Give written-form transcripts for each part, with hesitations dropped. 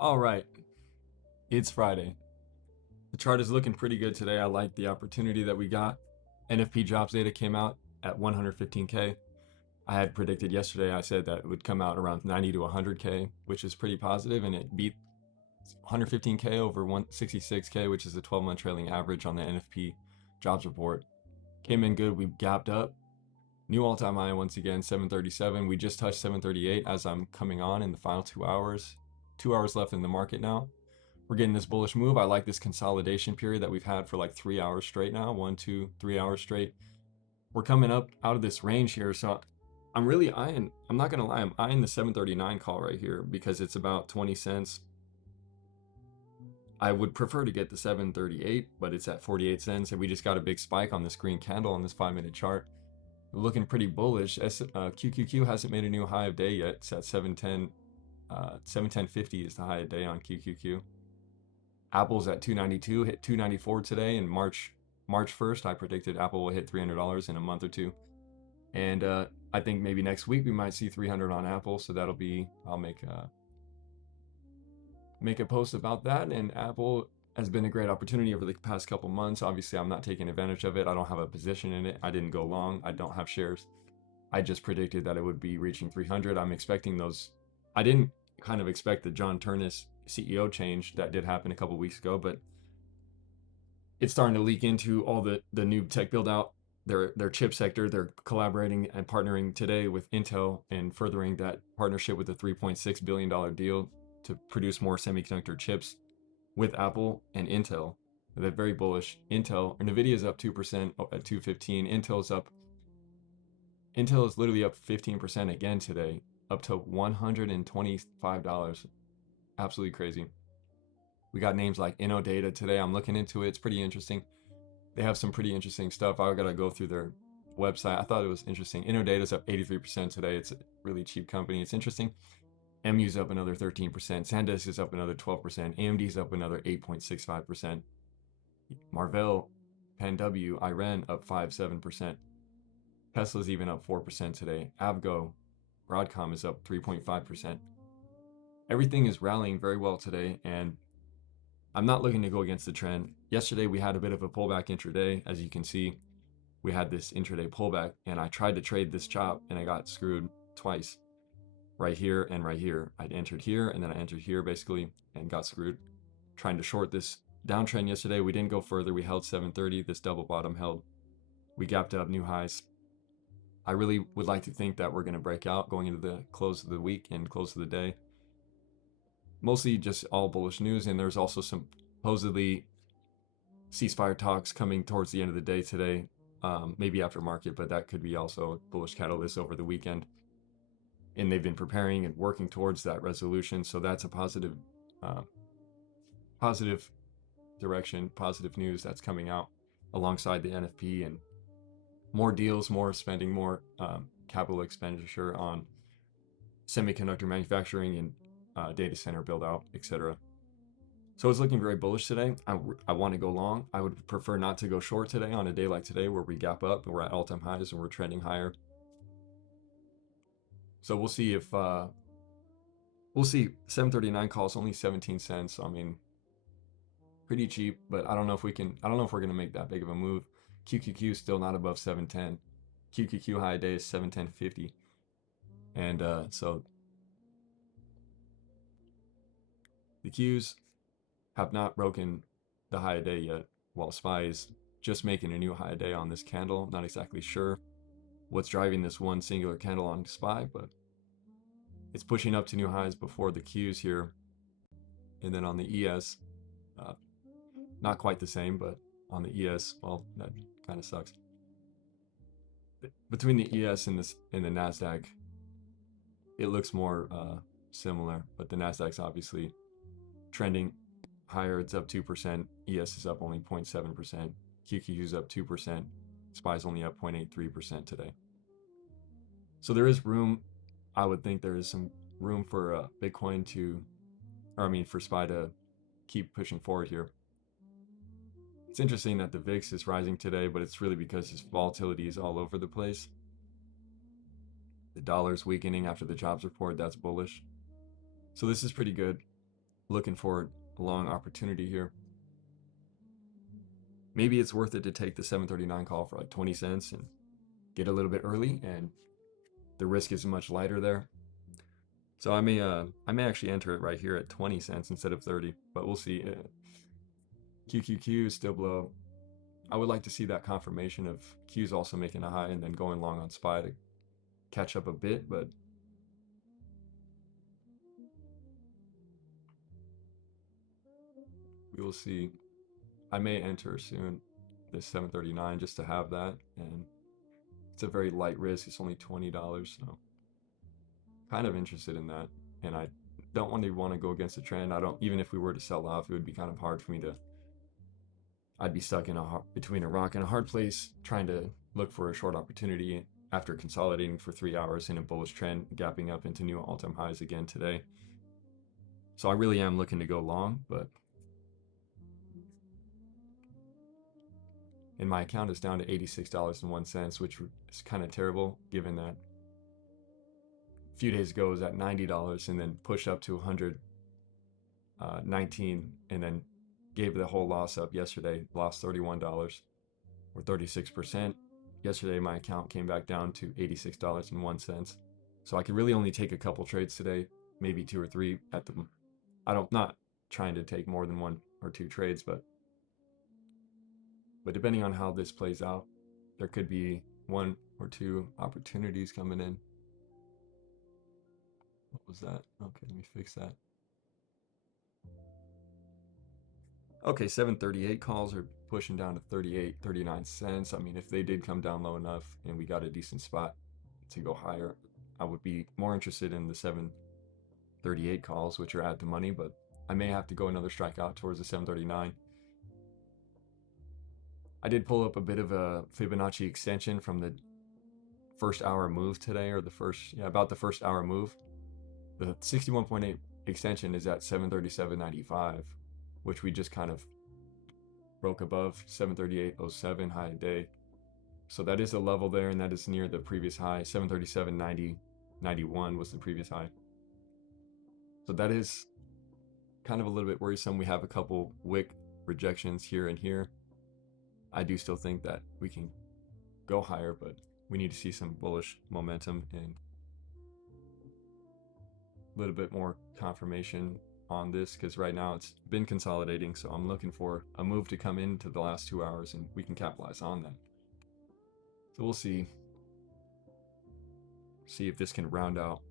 All right, it's Friday. The chart is looking pretty good today. I like the opportunity that we got. NFP jobs data came out at 115K. I had predicted yesterday, I said that it would come out around 90 to 100K, which is pretty positive, and it beat 115K over 166K, which is the 12-month trailing average on the NFP jobs report. Came in good. We gapped up. New all-time high once again, 737. We just touched 738 as I'm coming on in the final 2 hours. 2 hours left in the market now. We're getting this bullish move. I like this consolidation period that we've had for like 3 hours straight now. 1, 2, 3 hours straight. We're coming up out of this range here. So I'm really eyeing, I'm not going to lie, I'm eyeing the 739 call right here because it's about 20 cents. I would prefer to get the 738, but it's at 48 cents. And we just got a big spike on this green candle on this 5-minute chart. Looking pretty bullish. QQQ hasn't made a new high of day yet. It's at 710. 710.50 is the high of day on QQQ. Apple's at 292, hit 294 today. And March 1st, I predicted Apple will hit $300 in a month or two. And I think maybe next week we might see 300 on Apple. So that'll be, I'll make a post about that. And Apple has been a great opportunity over the past couple months. Obviously, I'm not taking advantage of it. I don't have a position in it. I didn't go long. I don't have shares. I just predicted that it would be reaching 300. I'm expecting those. I didn't kind of expect the John Turnus CEO change that did happen a couple weeks ago, but it's starting to leak into all the new tech build out. Their chip sector. They're collaborating and partnering today with Intel and furthering that partnership with a $3.6 billion deal to produce more semiconductor chips with Apple and Intel. They're very bullish. Nvidia is up 2% at 215. Intel is literally up 15% again today, up to $125. Absolutely crazy. We got names like InnoData today. I'm looking into it. It's pretty interesting. They have some pretty interesting stuff. I gotta go through their website. I thought it was interesting. InnoData's up 83% today. It's a really cheap company. It's interesting. MU's up another 13%. SanDisk is up another 12%. AMD's up another 8.65%. Marvell, PanW, IREN up 5.7%. Tesla's even up 4% today. Avgo, Broadcom is up 3.5%. Everything is rallying very well today, and I'm not looking to go against the trend. Yesterday, we had a bit of a pullback intraday. As you can see, we had this intraday pullback, and I tried to trade this chop, and I got screwed twice. Right here and right here. I entered here, and then I entered here, basically, and got screwed. Trying to short this downtrend yesterday. We didn't go further. We held 730. This double bottom held. We gapped up new highs. I really would like to think that we're going to break out going into the close of the week and close of the day. Mostly just all bullish news, and there's also some supposedly ceasefire talks coming towards the end of the day today, maybe after market, but that could be also a bullish catalyst over the weekend. And they've been preparing and working towards that resolution, so that's a uh, positive direction, positive news that's coming out alongside the NFP and more deals, more spending, more capital expenditure on semiconductor manufacturing and data center build out, etc. So it's looking very bullish today. I want to go long. I would prefer not to go short today on a day like today where we gap up and we're at all-time highs and we're trending higher. So we'll see if we'll see. 739 calls only 17 cents. I mean, pretty cheap, but I don't know if we can. I don't know if we're gonna make that big of a move. QQQ is still not above 710. QQQ high day is 710.50, and so the Qs have not broken the high day yet. While SPY is just making a new high day on this candle. Not exactly sure what's driving this one singular candle on SPY, but it's pushing up to new highs before the Qs here, and then on the ES, uh, not quite the same, but on the ES, well, that kind of sucks. Between the ES and this and the Nasdaq, it looks more similar, but the Nasdaq's obviously trending higher. It's up 2%. ES is up only 0.7%. QQQ is up 2%. SPY is only up 0.83% today. So there is room. I would think there is some room for Bitcoin to, or I mean, for SPY to keep pushing forward here. It's interesting that the VIX is rising today, but it's really because this volatility is all over the place. The dollar's weakening after the jobs report. That's bullish. So this is pretty good. looking for a long opportunity here. Maybe it's worth it to take the 739 call for like 20 cents and get a little bit early, and the risk is much lighter there. So I may actually enter it right here at 20 cents instead of 30, but we'll see. QQQ is still below. I would like to see that confirmation of Q's also making a high and then going long on SPY to catch up a bit, but we will see. I may enter soon this 739 just to have that, and it's a very light risk. It's only $20, so kind of interested in that. And I don't want to go against the trend. I don't, even if we were to sell off, it would be kind of hard for me to. I'd be stuck in between a rock and a hard place trying to look for a short opportunity after consolidating for 3 hours in a bullish trend, gapping up into new all-time highs again today. So I really am looking to go long, but and my account is down to $86.01, which is kind of terrible given that a few days ago it was at $90 and then pushed up to 119 and then gave the whole loss up yesterday, lost $31 or 36%. Yesterday my account came back down to $86.01. So I could really only take a couple trades today, maybe 2 or 3 at the not trying to take more than 1 or 2 trades, but depending on how this plays out, there could be 1 or 2 opportunities coming in. What was that? Okay, let me fix that. Okay, 738 calls are pushing down to 38, 39 cents. I mean, if they did come down low enough and we got a decent spot to go higher, I would be more interested in the 738 calls, which are at the money, but I may have to go another strike out towards the 739. I did pull up a bit of a Fibonacci extension from the first hour move today, or about the first hour move. The 61.8 extension is at 737.95, which we just kind of broke above 738.07 high day. So that is a level there, and that is near the previous high. 737.91 was the previous high. So that is kind of a little bit worrisome. We have a couple wick rejections here and here. I do still think that we can go higher, but we need to see some bullish momentum and a little bit more confirmation on this, because right now it's been consolidating. So I'm looking for a move to come into the last 2 hours and we can capitalize on that. So we'll see if this can round out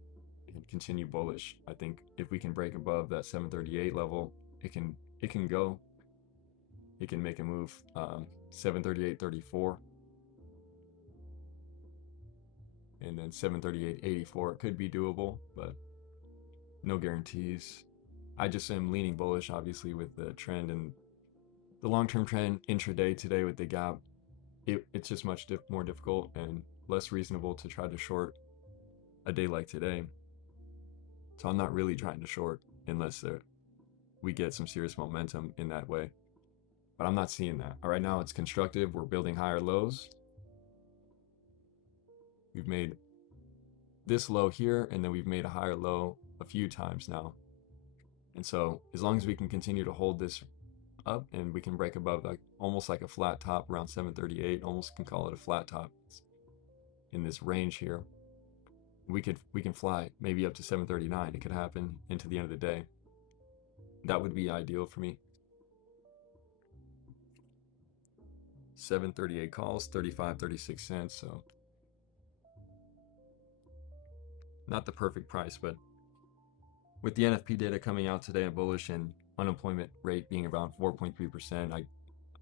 and continue bullish. I think if we can break above that 738 level, it can go. It can make a move. 738.34 and then 738.84. It could be doable, but no guarantees. I just am leaning bullish, obviously, with the trend and the long-term trend intraday today with the gap. It's just much more difficult and less reasonable to try to short a day like today. So I'm not really trying to short unless we get some serious momentum in that way. But I'm not seeing that. Right now it's constructive. We're building higher lows. We've made this low here, and then we've made a higher low a few times now. And so as long as we can continue to hold this up and we can break above almost like a flat top around 738, almost can call it a flat top in this range here, we can fly maybe up to 739. It could happen into the end of the day. That would be ideal for me. 738 calls, 35.36 cents. So not the perfect price, but with the NFP data coming out today and bullish and unemployment rate being around 4.3%, I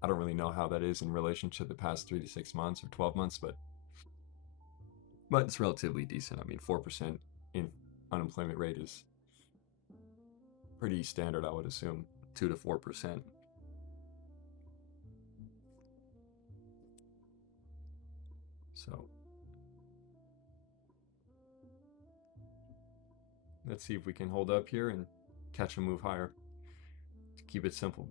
don't really know how that is in relation to the past 3 to 6 months or 12 months, but it's relatively decent. I mean, 4% in unemployment rate is pretty standard, I would assume, 2 to 4%. So let's see if we can hold up here and catch a move higher. To keep it simple.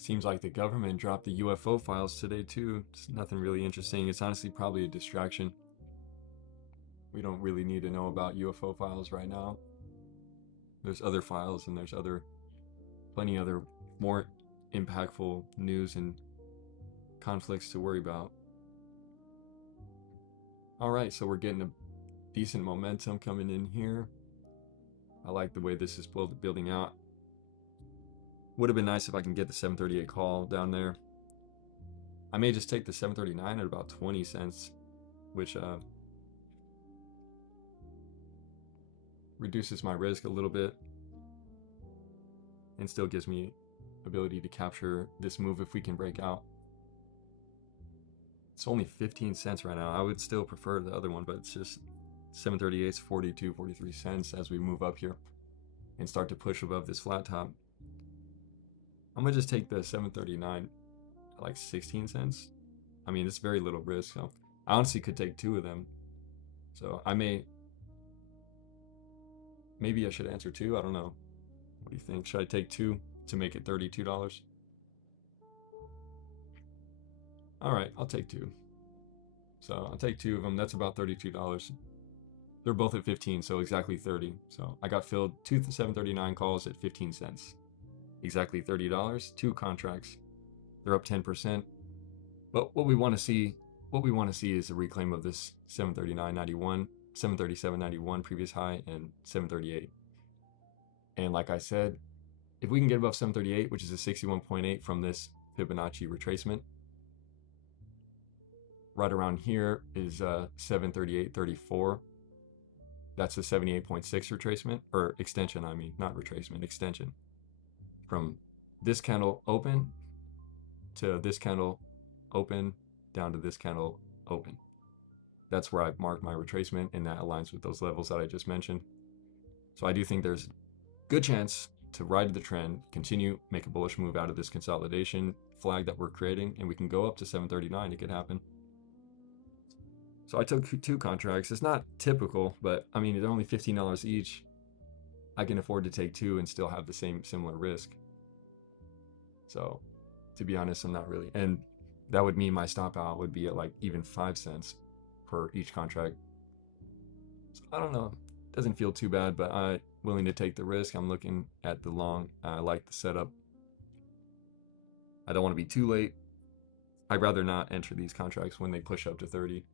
Seems like the government dropped the UFO files today too. It's nothing really interesting. It's honestly probably a distraction. We don't really need to know about UFO files right now. There's other files and there's plenty other more impactful news and conflicts to worry about. All right, so we're getting a decent momentum coming in here. I like the way this is building out. Would have been nice if I can get the 738 call down there. I may just take the 739 at about 20 cents, which reduces my risk a little bit and still gives me ability to capture this move if we can break out. It's only 15 cents right now. I would still prefer the other one, but it's just 738's 42, 43 cents as we move up here and start to push above this flat top. I'm gonna just take the 739 at like 16 cents. I mean, it's very little risk, so I honestly could take two of them. So maybe I should answer two. I don't know. What do you think? Should I take two to make it $32? All right, I'll take two. So I'll take two of them. That's about $32. They're both at 15, so exactly 30. So I got filled two 739 calls at 15 cents. Exactly $30, two contracts. They're up 10%. But what we want to see is a reclaim of this 739.91, 737.91 previous high, and 738. And like I said, if we can get above 738, which is a 61.8 from this Fibonacci retracement, right around here is 738.34. That's a 78.6 retracement, or extension, I mean, not retracement, extension. From this candle open to this candle open down to this candle open. That's where I've marked my retracement, and that aligns with those levels that I just mentioned. So I do think there's good chance to ride the trend, continue, make a bullish move out of this consolidation flag that we're creating, and we can go up to 739. It could happen. So I took two contracts. It's not typical, but I mean, they're only $15 each. I can afford to take two and still have the similar risk. So to be honest, I'm not really, and that would mean my stop out would be at like even 5 cents per each contract. So I don't know, doesn't feel too bad, but I'm willing to take the risk. I'm looking at the long. I like the setup. I don't want to be too late. I'd rather not enter these contracts when they push up to 30.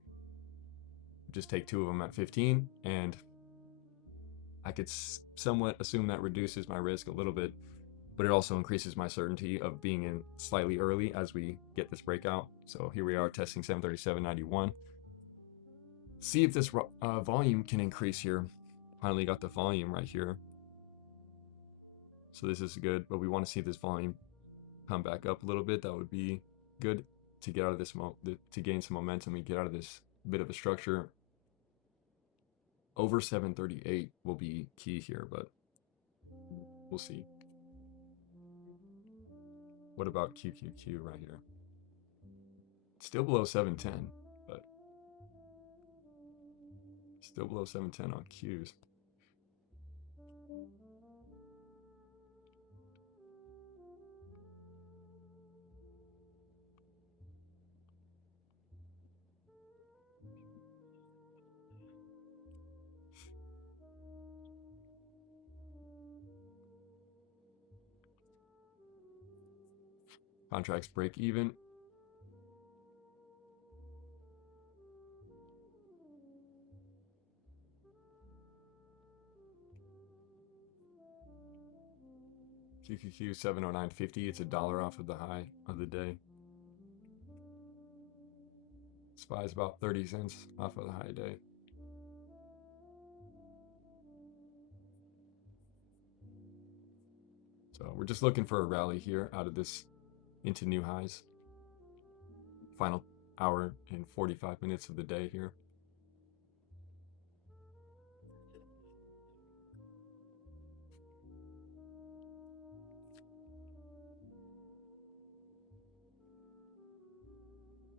Just take two of them at 15, and I could somewhat assume that reduces my risk a little bit, but it also increases my certainty of being in slightly early as we get this breakout. So here we are testing 737.91. See if this volume can increase here. Finally got the volume right here. So this is good, but we want to see this volume come back up a little bit. That would be good to get out of this, to gain some momentum and get out of this bit of a structure. Over 738 will be key here, but we'll see. What about QQQ right here? Still below 710, but still below 710 on Qs. Contracts break even. QQQ 709.50. It's $1 off of the high of the day. SPY is about 30 cents off of the high day. So we're just looking for a rally here out of this into new highs. Final hour and 45 minutes of the day here.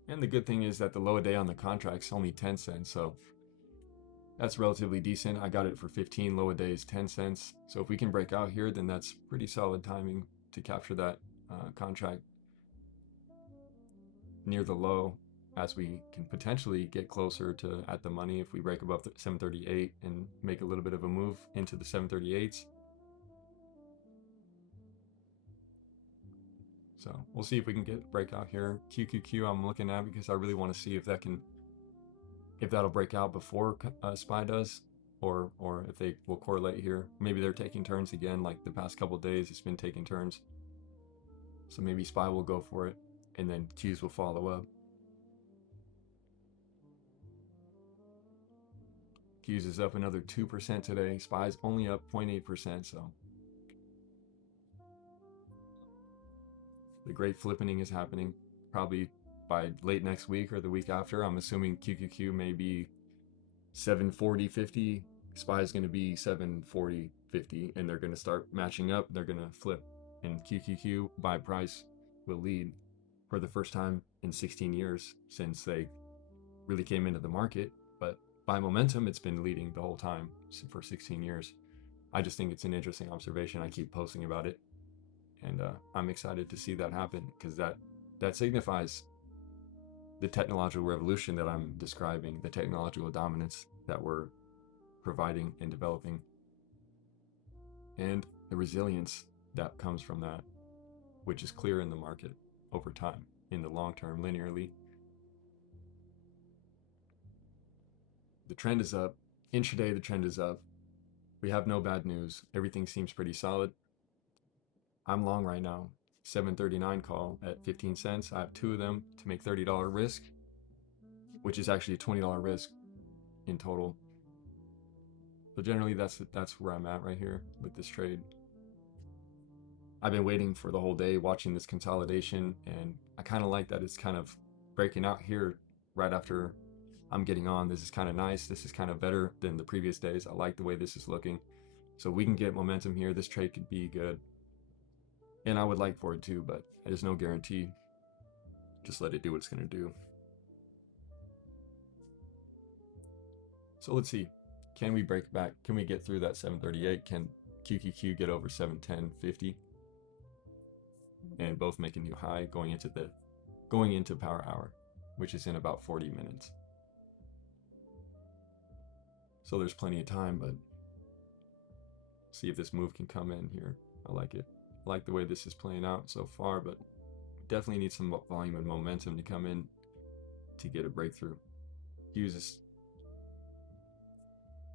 And the good thing is that the low a day on the contract's only 10 cents, so that's relatively decent. I got it for 15, low a day is 10 cents. So if we can break out here, then that's pretty solid timing to capture that contract near the low as we can potentially get closer to at the money if we break above the 738 and make a little bit of a move into the 738s. So we'll see if we can get breakout here. QQQ I'm looking at because I really want to see if that'll break out before SPY does, or if they will correlate here. Maybe they're taking turns again, like the past couple days it's been taking turns. So maybe SPY will go for it, and then Qs will follow up. Qs is up another 2% today. SPY's only up 0.8%, so the great flippening is happening. Probably by late next week or the week after, I'm assuming QQQ may be 740.50. SPY is going to be 740.50, and they're going to start matching up. They're going to flip, and QQQ by price will lead for the first time in 16 years since they really came into the market. But by momentum, it's been leading the whole time for 16 years. I just think it's an interesting observation. I keep posting about it, and I'm excited to see that happen because that signifies the technological revolution that I'm describing, the technological dominance that we're providing and developing, and the resilience that comes from that, which is clear in the market over time, in the long term, linearly. The trend is up. Intraday, the trend is up. We have no bad news. Everything seems pretty solid. I'm long right now. 739 call at 15 cents. I have two of them to make $30 risk, which is actually a $20 risk in total. But generally, that's where I'm at right here with this trade. I've been waiting for the whole day, watching this consolidation, and I kind of like that it's kind of breaking out here right after I'm getting on. This is kind of nice. This is kind of better than the previous days. I like the way this is looking. So we can get momentum here. This trade could be good. And I would like for it too, but there's no guarantee. Just let it do what it's going to do. So let's see. Can we break back? Can we get through that 738? Can QQQ get over 710.50? And both make a new high going into power hour, which is in about 40 minutes. So there's plenty of time, but see if this move can come in here. I like it. I like the way this is playing out so far, but definitely need some volume and momentum to come in to get a breakthrough. Qs is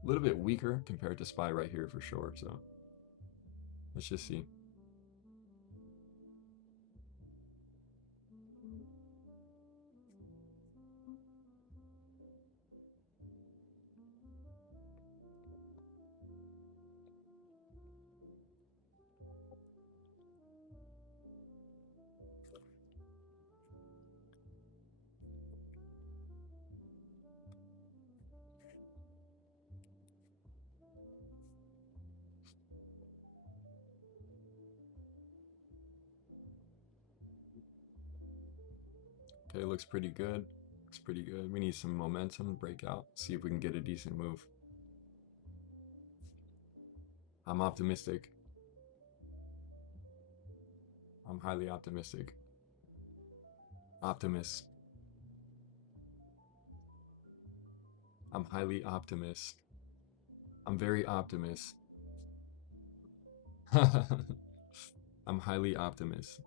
a little bit weaker compared to SPY right here for sure. So let's just see. Okay, looks pretty good. Looks pretty good. We need some momentum, breakout, see if we can get a decent move. I'm optimistic. I'm highly optimistic. Optimist. I'm highly optimist. I'm very optimist. I'm highly optimist.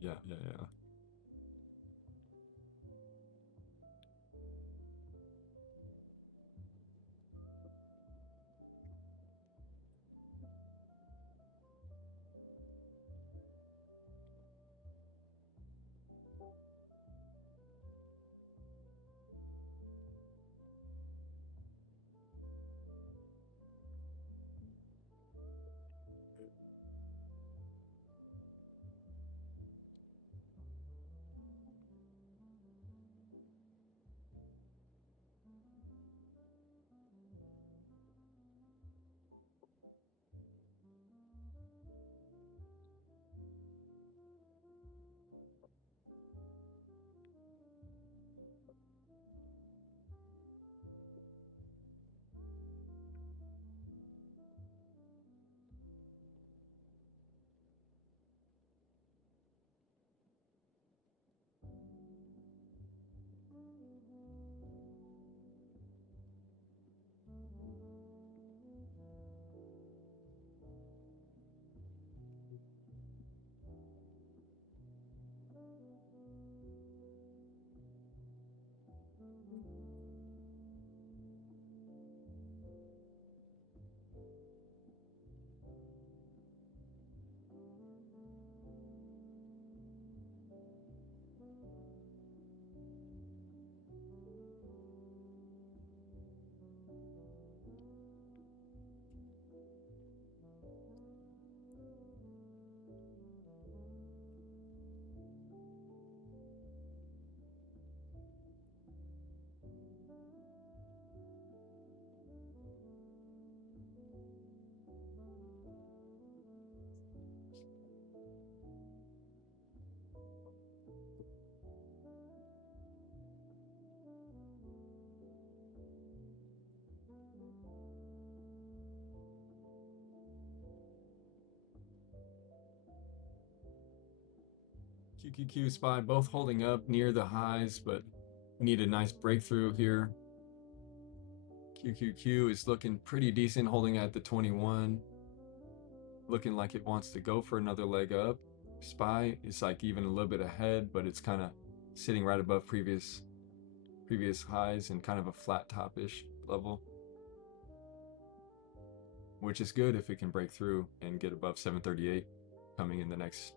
Yeah, yeah, yeah. QQQ, SPY, both holding up near the highs, but need a nice breakthrough here. QQQ is looking pretty decent, holding at the 21. Looking like it wants to go for another leg up. SPY is like even a little bit ahead, but it's kind of sitting right above previous highs and kind of a flat top-ish level, which is good if it can break through and get above 738 coming in the next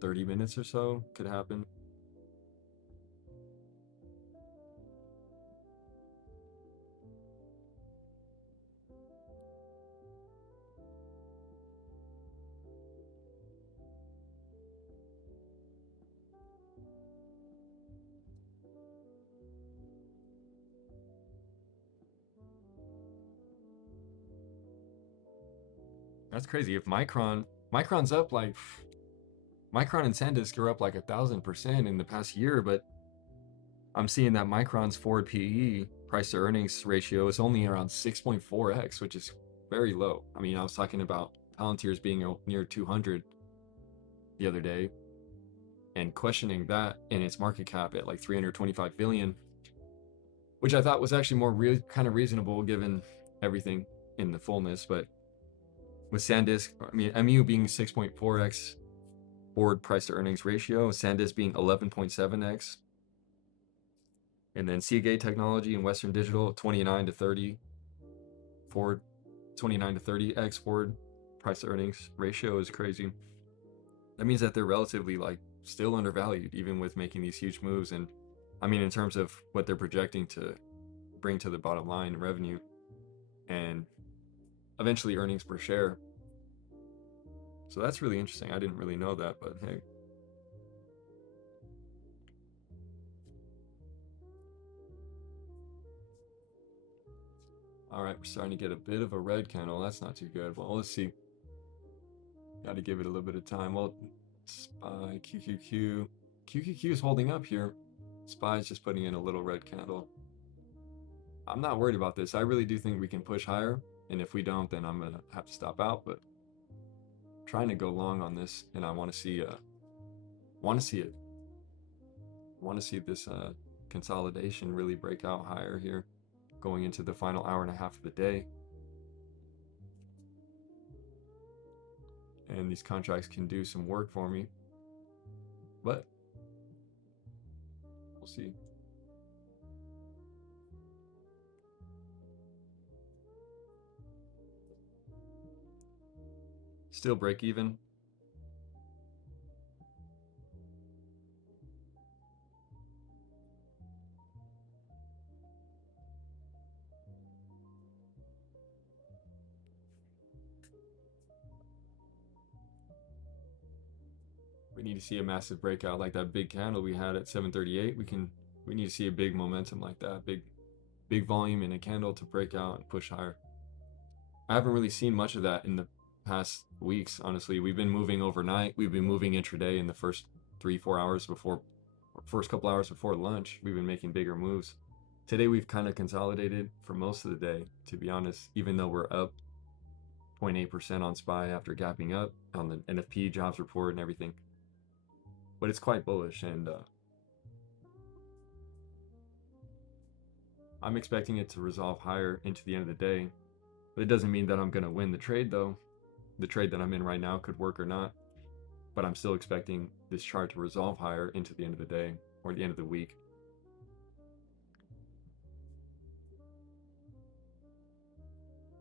30 minutes or so. Could happen. That's crazy. If Micron's up like Micron and SanDisk are up like 1,000% in the past year, but I'm seeing that Micron's forward PE, price to earnings ratio, is only around 6.4x, which is very low. I mean, I was talking about Palantir's being near 200 the other day and questioning that in its market cap at like 325 billion, which I thought was actually more kind of reasonable given everything in the fullness. But with SanDisk, I mean, MU being 6.4x forward price to earnings ratio, SanDisk being 11.7x, and then Seagate Technology and Western Digital 29 to 30 forward, 29 to 30x forward price to earnings ratio is crazy. That means that they're relatively like still undervalued, even with making these huge moves. And I mean, in terms of what they're projecting to bring to the bottom line revenue and eventually earnings per share. So that's really interesting. I didn't really know that, but hey. All right, we're starting to get a bit of a red candle. That's not too good. Well, let's see. Got to give it a little bit of time. Well, SPY, QQQ. QQQ is holding up here. SPY is just putting in a little red candle. I'm not worried about this. I really do think we can push higher. And if we don't, then I'm going to have to stop out. But I'm trying to go long on this, and I want to see it. Want to see this consolidation really break out higher here going into the final hour and a half of the day. And these contracts can do some work for me, but we'll see. Still break even. We need to see a massive breakout like that big candle we had at 738. We need to see a big momentum like that, big volume in a candle to break out and push higher. I haven't really seen much of that in the past weeks, honestly. We've been moving overnight. We've been moving intraday in the first 3-4 hours before, first couple hours before lunch. We've been making bigger moves. Today we've kind of consolidated for most of the day, to be honest, even though we're up 0.8% on SPY after gapping up on the NFP jobs report and everything. But it's quite bullish, and I'm expecting it to resolve higher into the end of the day. But it doesn't mean that I'm going to win the trade, though. The trade that I'm in right now could work or not. But I'm still expecting this chart to resolve higher into the end of the day or the end of the week.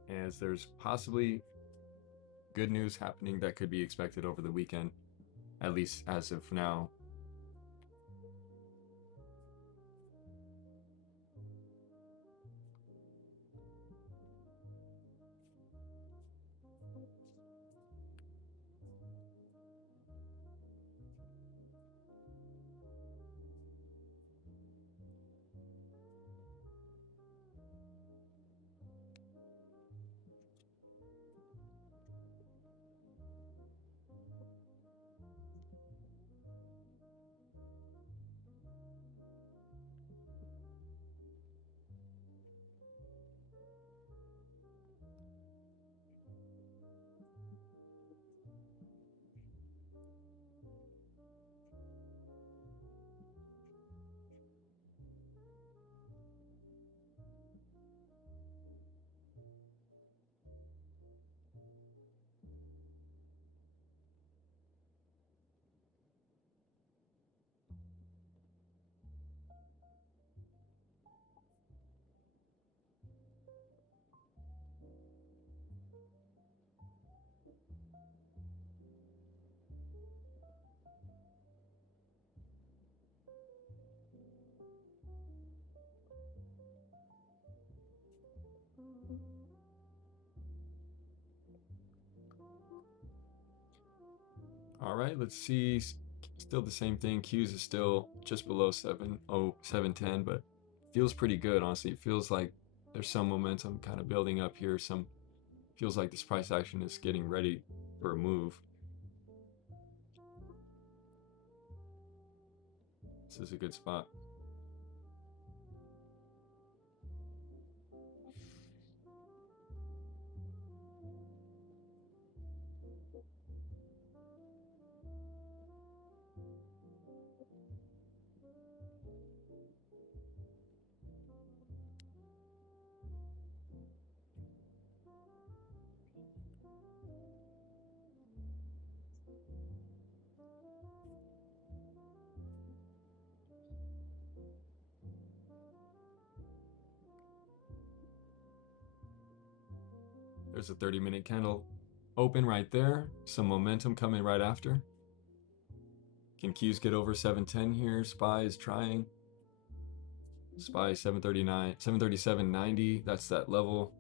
As there's possibly good news happening that could be expected over the weekend, at least as of now. All right, let's see. Still the same thing. Q's is still just below 710, but feels pretty good, honestly. It feels like there's some momentum kind of building up here. Feels like this price action is getting ready for a move. This is a good spot. There's a 30-minute candle open right there. Some momentum coming right after. Can Qs get over 710 here? SPY is trying. SPY 739, 737.90. That's that level.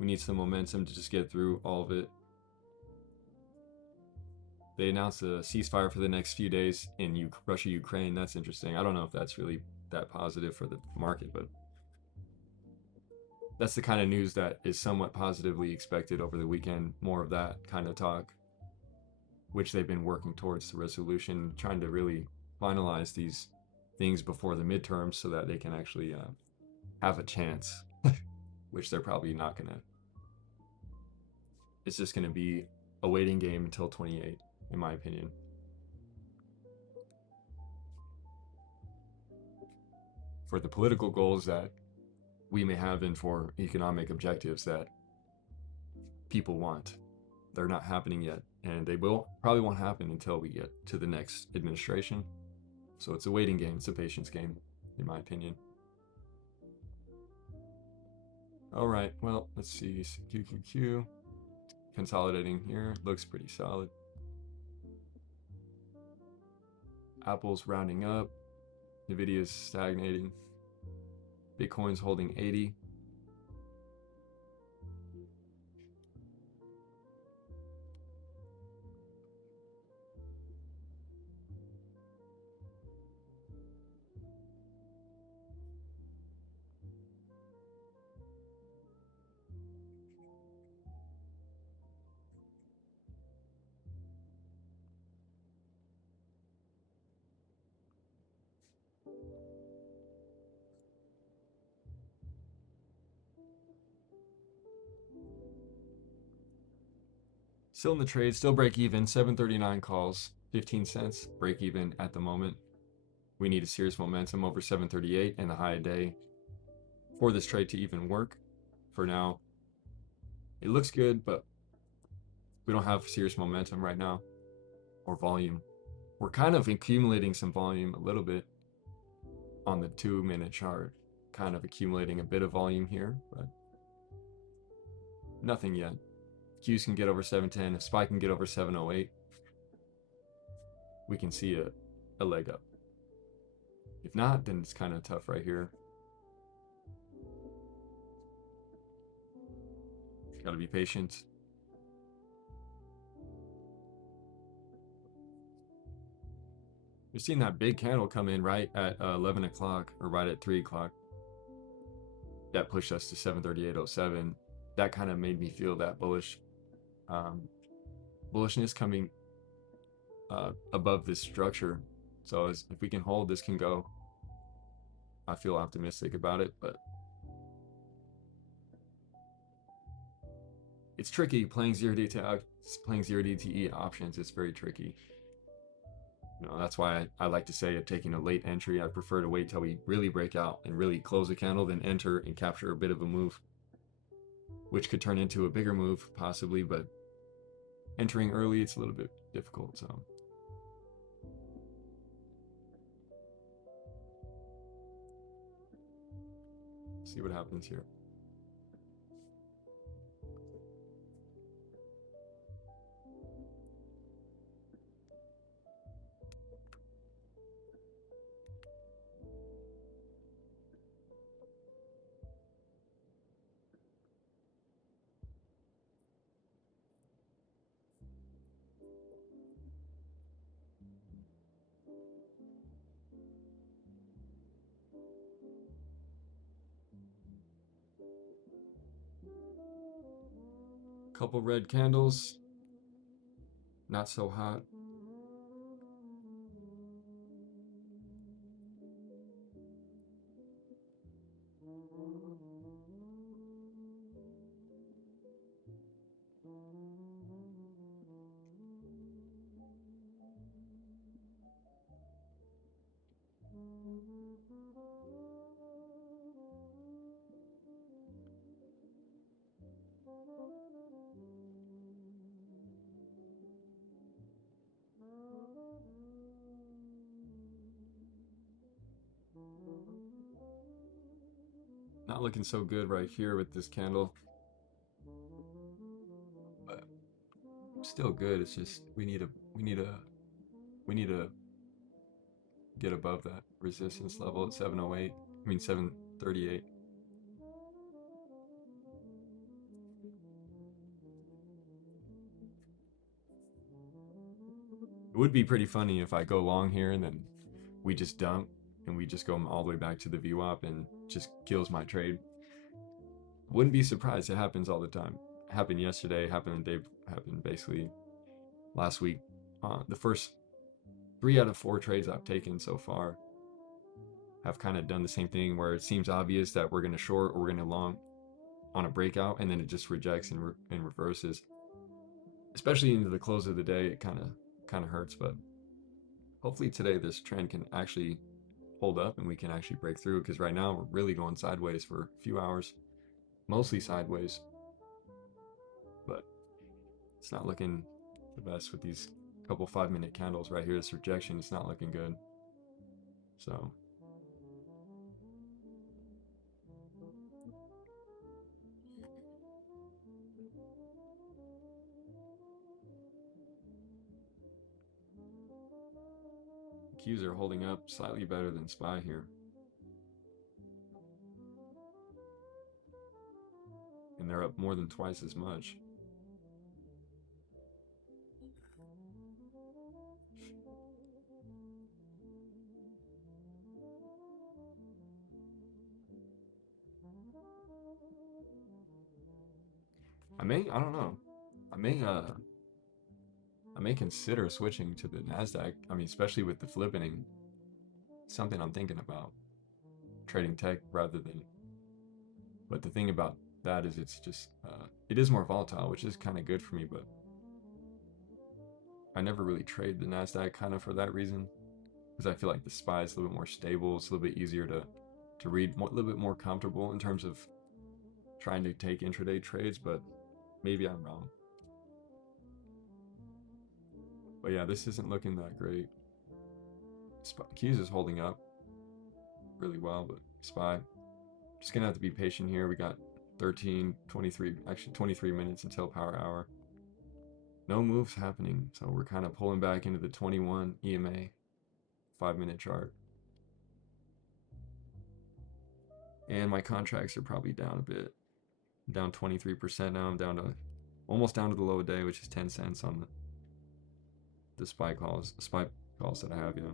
We need some momentum to just get through all of it. They announced a ceasefire for the next few days in Russia, Ukraine. That's interesting. I don't know if that's really that positive for the market, but that's the kind of news that is somewhat positively expected over the weekend. More of that kind of talk, which they've been working towards the resolution, trying to really finalize these things before the midterms so that they can actually have a chance, which they're probably not going to. It's just going to be a waiting game until 28, in my opinion. For the political goals that we may have and for economic objectives that people want, they're not happening yet, and they probably won't happen until we get to the next administration. So it's a waiting game. It's a patience game, in my opinion. All right, well, let's see. QQQ consolidating here. Looks pretty solid. Apple's rounding up. Nvidia's stagnating. Bitcoin's holding 80. Still in the trade, still break even. 739 calls, 15 cents. Break even at the moment. We need a serious momentum over 738 and the high a day for this trade to even work. For now, it looks good, but we don't have serious momentum right now or volume. We're kind of accumulating some volume a little bit on the 2-minute chart, kind of accumulating a bit of volume here, but nothing yet. Qs can get over 710. If SPY can get over 708, we can see a leg up. If not, then it's kind of tough right here. Got to be patient. We've seen that big candle come in right at 11 o'clock or right at 3 o'clock. That pushed us to 738.07. That kind of made me feel that bullishness coming above this structure. So if we can hold, this can go. I feel optimistic about it, but it's tricky playing zero DTE options. It's very tricky. That's why I like to say taking a late entry. I prefer to wait till we really break out and really close a candle, then enter and capture a bit of a move, which could turn into a bigger move possibly, but entering early, it's a little bit difficult. So see what happens here. Couple red candles. Not so hot. Not looking so good right here with this candle, but still good. It's just we need to get above that resistance level at 708. I mean 738. It would be pretty funny if I go long here and then we just dump and we just go all the way back to the VWAP and just kills my trade. Wouldn't be surprised. It happens all the time. It happened yesterday. Happened basically last week. The first 3 out of 4 trades I've taken so far have kind of done the same thing where it seems obvious that we're going to short or we're going to long on a breakout and then it just rejects and reverses. Especially into the close of the day, it kind of hurts, but hopefully today this trend can actually hold up and we can actually break through because right now we're really going sideways for a few hours, mostly sideways, but it's not looking the best with these couple 5-minute candles right here. This rejection is not looking good. So Qs are holding up slightly better than SPY here. And they're up more than twice as much. I don't know. I may consider switching to the NASDAQ. I mean, especially with the flippening. Something I'm thinking about. Trading tech rather than. But the thing about that is it's just, it is more volatile, which is kind of good for me, but I never really trade the NASDAQ kind of for that reason. Because I feel like the SPY is a little bit more stable. It's a little bit easier to read, a little bit more comfortable in terms of trying to take intraday trades, but maybe I'm wrong. But yeah, this isn't looking that great. Qs is holding up really well, but SPY, just gonna have to be patient here. We got 13, 23, actually 23 minutes until power hour. No moves happening, so we're kind of pulling back into the 21 EMA 5-minute chart. And my contracts are probably down a bit, down 23% now. I'm down to almost down to the low day, which is 10 cents on the SPY calls that I have, yeah.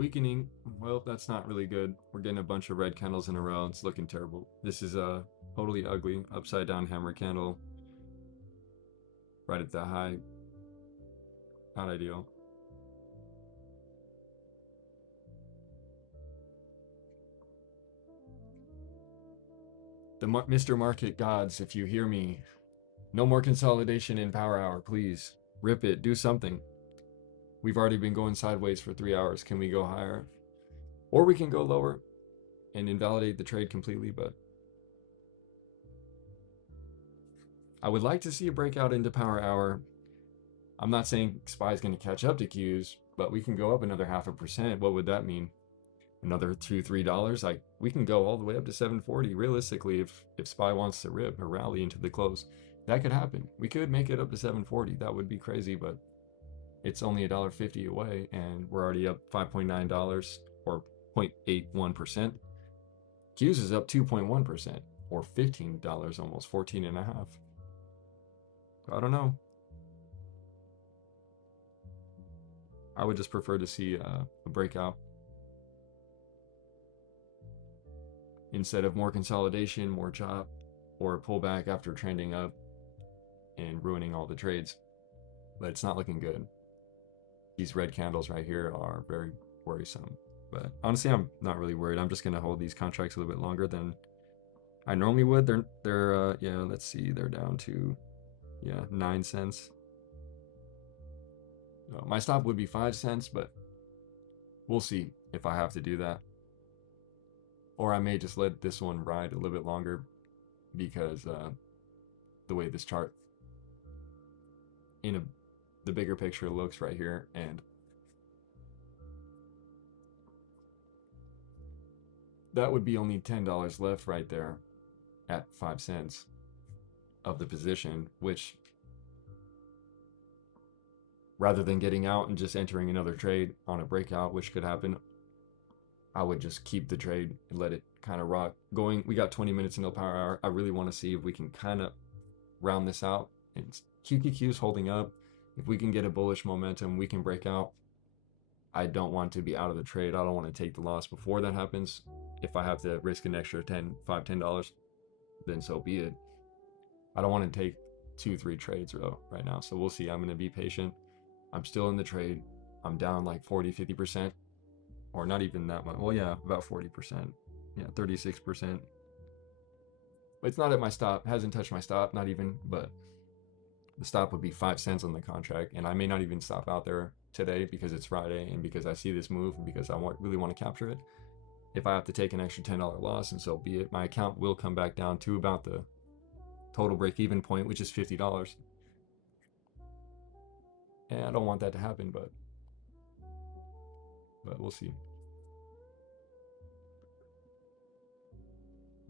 Weakening. Well, that's not really good. We're getting a bunch of red candles in a row. It's looking terrible. This is a totally ugly upside down hammer candle right at the high. Not ideal. Mr. Market gods, if you hear me, no more consolidation in power hour, please. Rip it. Do something. We've already been going sideways for 3 hours. Can we go higher? Or we can go lower and invalidate the trade completely, but I would like to see a breakout into power hour. I'm not saying SPY is going to catch up to Qs, but we can go up another 0.5%. What would that mean? Another $2-3? Like, we can go all the way up to 740 realistically if SPY wants to rip or rally into the close. That could happen. We could make it up to 740. That would be crazy, but it's only $1.50 away, and we're already up $5.9 or 0.81%. Qs is up 2.1% or $15 almost, 14.5. I don't know. I would just prefer to see a breakout instead of more consolidation, more chop, or a pullback after trending up and ruining all the trades. But it's not looking good. These red candles right here are very worrisome. But honestly, I'm not really worried. I'm just gonna hold these contracts a little bit longer than I normally would. They're yeah, let's see, they're down to 9 cents. My stop would be 5 cents, but we'll see if I have to do that. Or I may just let this one ride a little bit longer because the way this chart in the bigger picture looks right here, and that would be only $10 left right there at 5 cents of the position, which rather than getting out and just entering another trade on a breakout, which could happen, I would just keep the trade and let it kind of rock. We got 20 minutes until power hour. I really want to see if we can kind of round this out. And QQQ is holding up. If we can get a bullish momentum, we can break out. I don't want to be out of the trade. I don't want to take the loss before that happens. If I have to risk an extra $10, then so be it. I don't want to take 2-3 trades right now. So we'll see. I'm going to be patient. I'm still in the trade. I'm down like 40-50%, or not even that much. Well, yeah, about 40%. Yeah, 36%. But it's not at my stop. Hasn't touched my stop, not even. But the stop would be 5 cents on the contract, and I may not even stop out there today because it's Friday and because I see this move and because I really want to capture it. If I have to take an extra $10 loss, and so be it. My account will come back down to about the total break-even point, which is $50. And I don't want that to happen, but we'll see.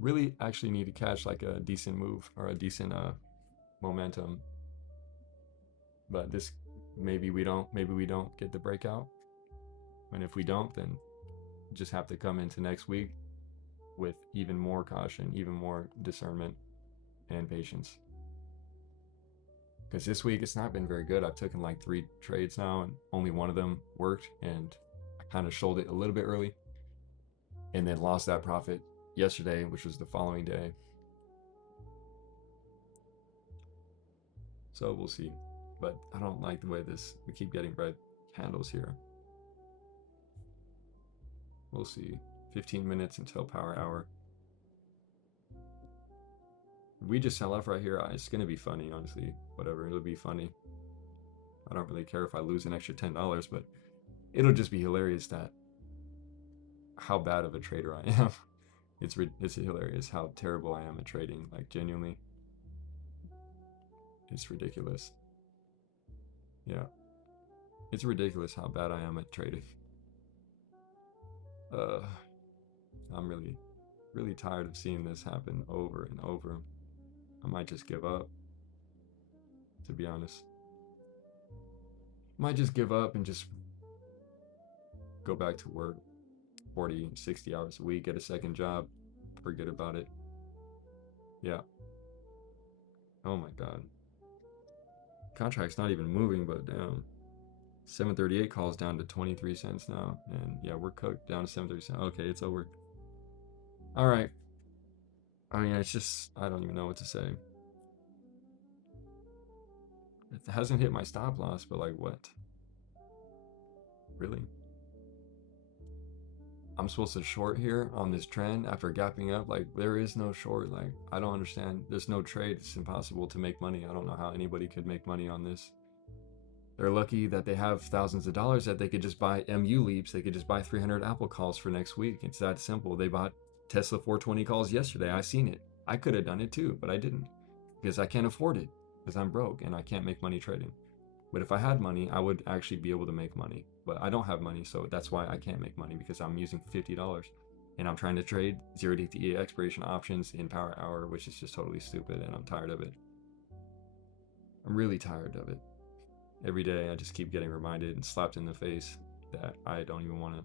Really actually need to catch like a decent move or a decent momentum. But this, maybe we don't get the breakout. And if we don't, then just have to come into next week with even more caution, even more discernment and patience. Because this week it's not been very good. I've taken like 3 trades now, and only one of them worked, and I kind of sold it a little bit early and then lost that profit yesterday, which was the following day. So we'll see. But I don't like the way we keep getting red candles here. We'll see. 15 minutes until power hour. We just sell off right here. It's going to be funny, honestly. Whatever, it'll be funny. I don't really care if I lose an extra $10, but it'll just be hilarious that how bad of a trader I am. It's hilarious how terrible I am at trading. Like, genuinely, it's ridiculous. Yeah, it's ridiculous how bad I am at trading. I'm really tired of seeing this happen over and over. I might just give up, to be honest. Might just give up and just go back to work 40, 60 hours a week, get a second job, forget about it. Yeah. Oh my God. Contract's not even moving, but damn. 738 calls down to 23 cents now. And yeah, we're cooked down to 730 cents. Okay, it's over. All right. I mean, it's just, I don't even know what to say. It hasn't hit my stop loss, but like what? Really? I'm supposed to short here on this trend after gapping up? Like, there is no short. Like, I don't understand. There's no trade. It's impossible to make money. I don't know how anybody could make money on this. They're lucky that they have thousands of dollars that they could just buy MU leaps. They could just buy 300 Apple calls for next week. It's that simple. They bought Tesla 420 calls yesterday. I seen it. I could have done it too, but I didn't because I can't afford it because I'm broke and I can't make money trading. But if I had money, I would actually be able to make money. But I don't have money, so that's why I can't make money because I'm using $50 and I'm trying to trade 0 DTE expiration options in Power Hour, which is just totally stupid and I'm tired of it. I'm really tired of it. Every day I just keep getting reminded and slapped in the face that I don't even want to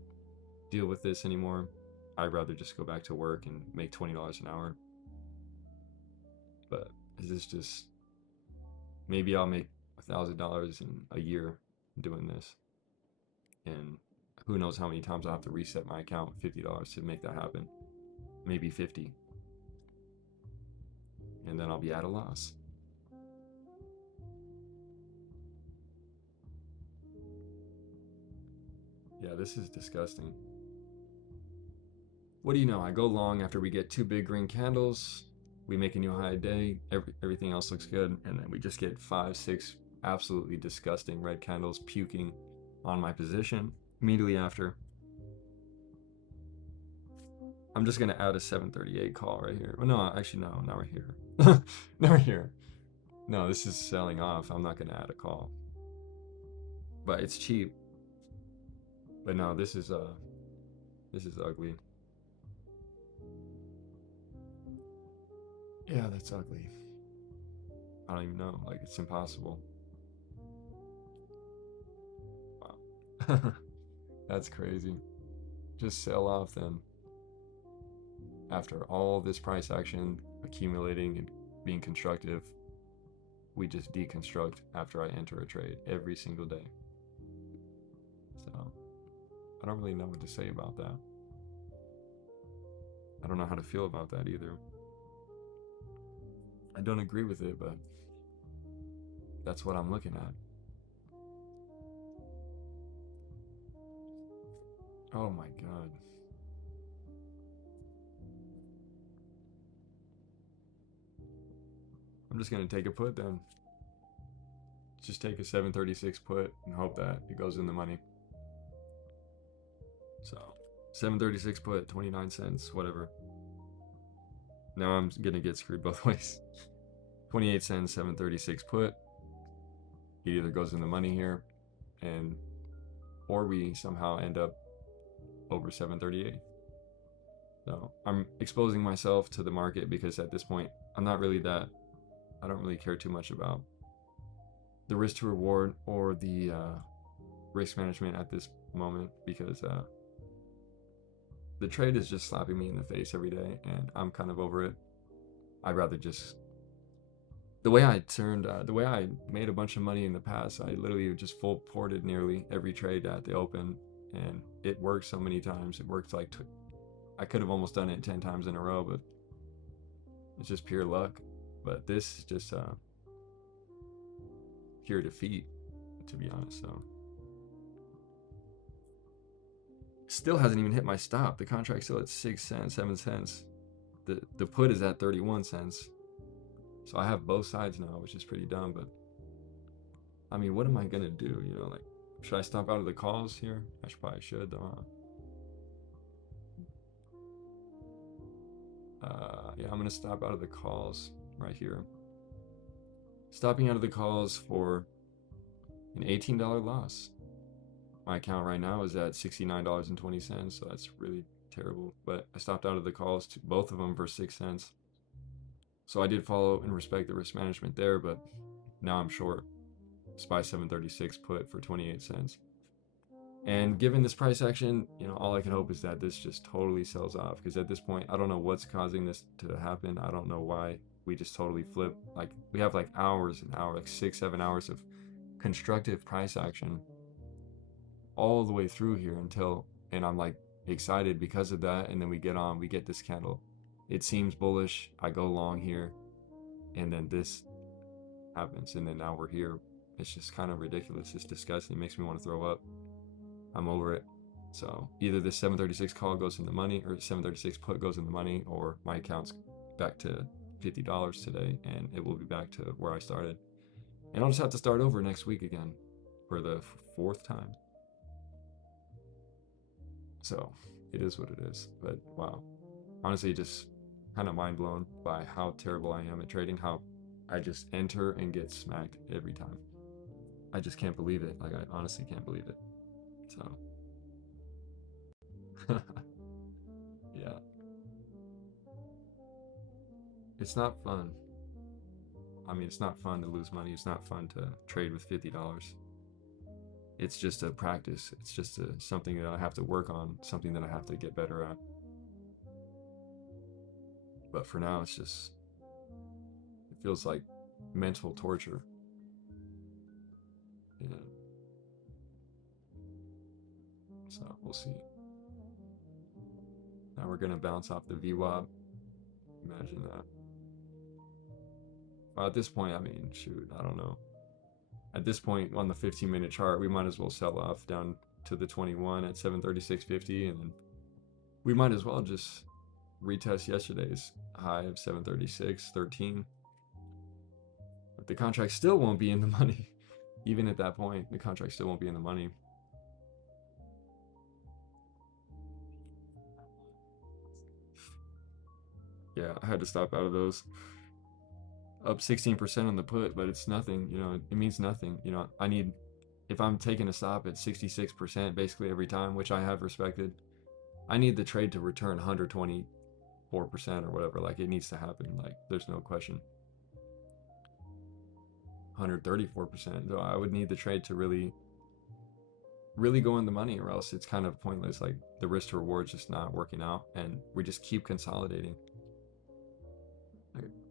deal with this anymore. I'd rather just go back to work and make $20 an hour. But is this just, maybe I'll make $1,000 in a year doing this. And who knows how many times I'll have to reset my account with $50 to make that happen. Maybe 50. And then I'll be at a loss. Yeah, this is disgusting. What do you know? I go long after we get 2 big green candles. We make a new high day. Everything else looks good. And then we just get 5, 6 absolutely disgusting red candles puking on my position immediately after. I'm just going to add a 738 call right here. Well, no, actually, no, not right here. Not right here. No, this is selling off. I'm not going to add a call. But it's cheap. But no, this is ugly. Yeah, that's ugly. I don't even know. Like, it's impossible. Wow. That's crazy. Just sell off then. After all this price action accumulating and being constructive, we just deconstruct after I enter a trade every single day. So, I don't really know what to say about that. I don't know how to feel about that either. I don't agree with it, but that's what I'm looking at. Oh my god. I'm just gonna take a put then. Just take a 736 put and hope that it goes in the money. So 736 put, 29 cents, whatever. Now I'm gonna get screwed both ways. 28 cents, 736 put. It either goes in the money here, and or we somehow end up over 738. So I'm exposing myself to the market because at this point I don't really care too much about the risk to reward or the risk management at this moment because the trade is just slapping me in the face every day and I'm kind of over it. I'd rather just, the way I made a bunch of money in the past, I literally just full ported nearly every trade at the open and it worked so many times. It worked like, I could have almost done it 10 times in a row, but it's just pure luck. But this is just pure defeat, to be honest. So still hasn't even hit my stop. The contract's still at 6 cents, 7 cents. The put is at 31 cents. So I have both sides now, which is pretty dumb. But I mean, what am I gonna do? You know, like, should I stop out of the calls here? I probably should though. Yeah, I'm gonna stop out of the calls right here. Stopping out of the calls for an $18 loss. My account right now is at $69.20, so that's really terrible. But I stopped out of the calls, to both of them for 6 cents. So I did follow and respect the risk management there, but now I'm short. SPY 736 put for 28 cents. And given this price action, you know, all I can hope is that this just totally sells off. Because at this point, I don't know what's causing this to happen. I don't know why we just totally flip. Like, we have like hours and hours, like 6, 7 hours of constructive price action. all the way through here until, and I'm like excited because of that. And then we get this candle. It seems bullish. I go long here, and then this happens, and then now we're here. It's just kind of ridiculous. It's disgusting. It makes me want to throw up. I'm over it. So either this 736 call goes in the money, or 736 put goes in the money, or my account's back to $50 today, and it will be back to where I started. And I'll just have to start over next week again for the fourth time. So it is what it is. But wow, honestly, just kind of mind blown by how terrible I am at trading, how I just enter and get smacked every time. I just can't believe it. Like, I honestly can't believe it. So, yeah, it's not fun. I mean, it's not fun to lose money. It's not fun to trade with $50. It's just a practice. It's just something that I have to work on, something that I have to get better at. But for now, it's just, it feels like mental torture. Yeah. So we'll see. Now we're gonna bounce off the VWAP. Imagine that. Well, at this point, I mean, shoot, I don't know. At this point on the 15-minute chart, we might as well sell off down to the 21 at 736.50, and then we might as well just retest yesterday's high of 736.13. But the contract still won't be in the money. Even at that point, the contract still won't be in the money. Yeah, I had to stop out of those. Up 16% on the put, but it's nothing, you know, it means nothing. You know, I need, if I'm taking a stop at 66% basically every time, which I have respected, I need the trade to return 124% or whatever. Like, it needs to happen. Like, there's no question. 134%. So I would need the trade to really go in the money, or else it's kind of pointless. Like, the risk to reward just not working out, and we just keep consolidating.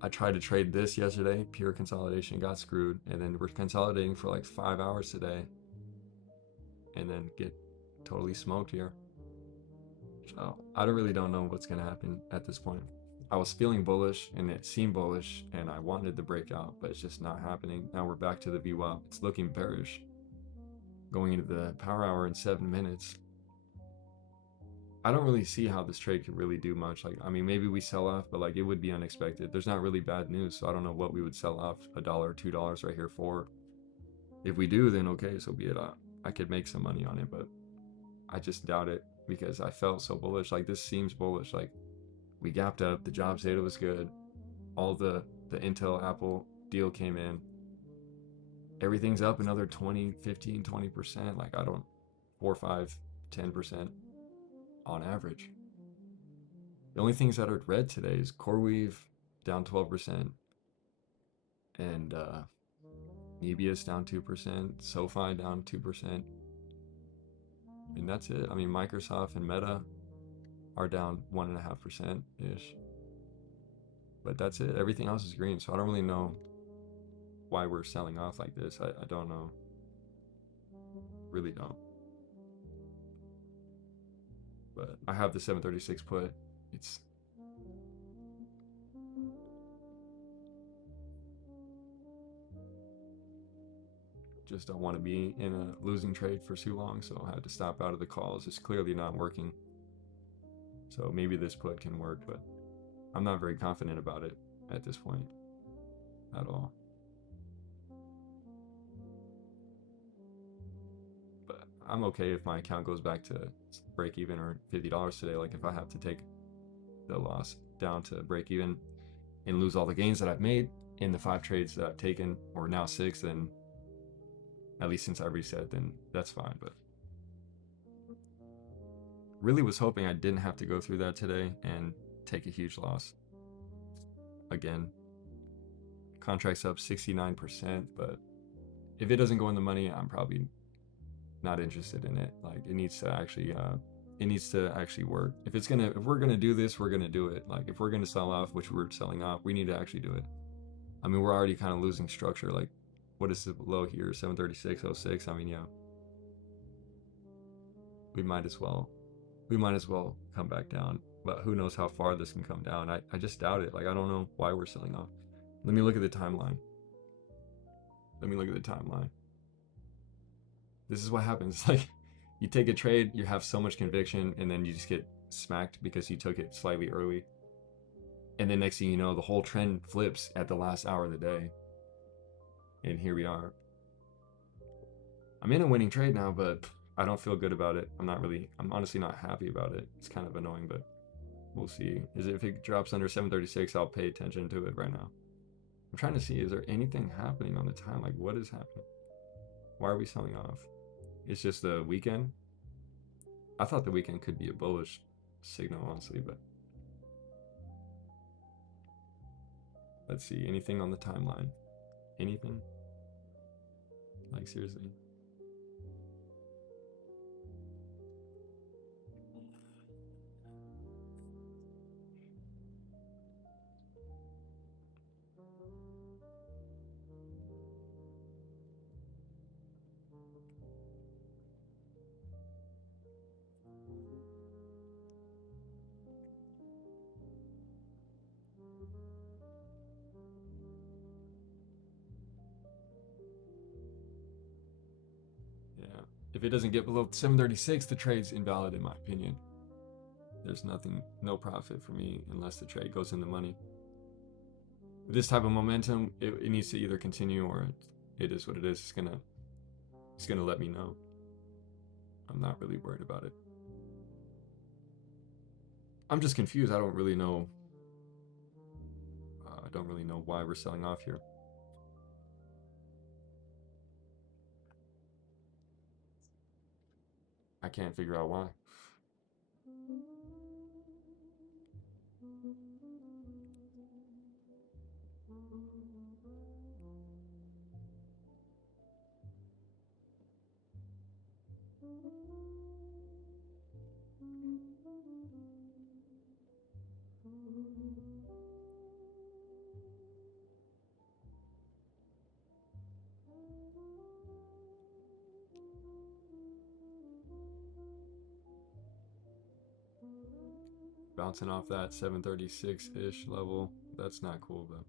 I tried to trade this yesterday, pure consolidation, got screwed, and then we're consolidating for like 5 hours today, and then get totally smoked here. So I really don't know what's gonna happen at this point. I was feeling bullish, and it seemed bullish, and I wanted the breakout, but it's just not happening. Now we're back to the VWAP. It's looking bearish. Going into the power hour in 7 minutes, I don't really see how this trade could really do much. Like, I mean, maybe we sell off, but like, it would be unexpected. There's not really bad news, so I don't know what we would sell off $1 or $2 right here for. If we do, then okay, so be it. I could make some money on it, but I just doubt it because I felt so bullish. Like, this seems bullish. Like, we gapped up, the jobs data was good, all the Intel Apple deal came in, everything's up another 20, 15, 20%. Like, I don't, 4, 5, 10% on average. The only things that are red today is CoreWeave down 12%, and Nebius down 2%, SoFi down 2%, and that's it. I mean, Microsoft and Meta are down 1.5% ish, but that's it. Everything else is green, so I don't really know why we're selling off like this. I don't know. Really don't. But I have the 736 put. It's just don't want to be in a losing trade for too long, so I had to stop out of the calls. It's clearly not working. So maybe this put can work, but I'm not very confident about it at this point at all. But I'm okay if my account goes back to break even or $50 today. Like, if I have to take the loss down to break even and lose all the gains that I've made in the 5 trades that I've taken, or now 6, then at least since I reset, then that's fine. But really was hoping I didn't have to go through that today and take a huge loss. Again, contract's up 69%, but if it doesn't go in the money, I'm probably not interested in it. Like, it needs to actually work. If we're gonna do this, we're gonna do it. Like, if we're gonna sell off, which we're selling off, we need to actually do it. I mean, we're already kind of losing structure. Like, what is the low here? 736.06. I mean, yeah. we might as well we might as well come back down. But who knows how far this can come down. I just doubt it. Like, I don't know why we're selling off. Let me look at the timeline. Let me look at the timeline. This is what happens. Like, you take a trade, you have so much conviction, and then you just get smacked because you took it slightly early. And then next thing you know, the whole trend flips at the last hour of the day. And here we are. I'm in a winning trade now, but I don't feel good about it. I'm honestly not happy about it. It's kind of annoying, but we'll see. If it drops under 736, I'll pay attention to it right now. I'm trying to see, is there anything happening on the time? Like, what is happening? Why are we selling off? It's just the weekend. I thought the weekend could be a bullish signal, honestly, but let's see. Anything on the timeline? Anything? Like, seriously? Yeah. If it doesn't get below 736, the trade's invalid in my opinion. There's nothing, no profit for me unless the trade goes in the money. With this type of momentum, it needs to either continue or it is what it is. It's gonna let me know. I'm not really worried about it. I'm just confused. I don't really know. I don't really know why we're selling off here. I can't figure out why. Bouncing off that 736-ish level. That's not cool, but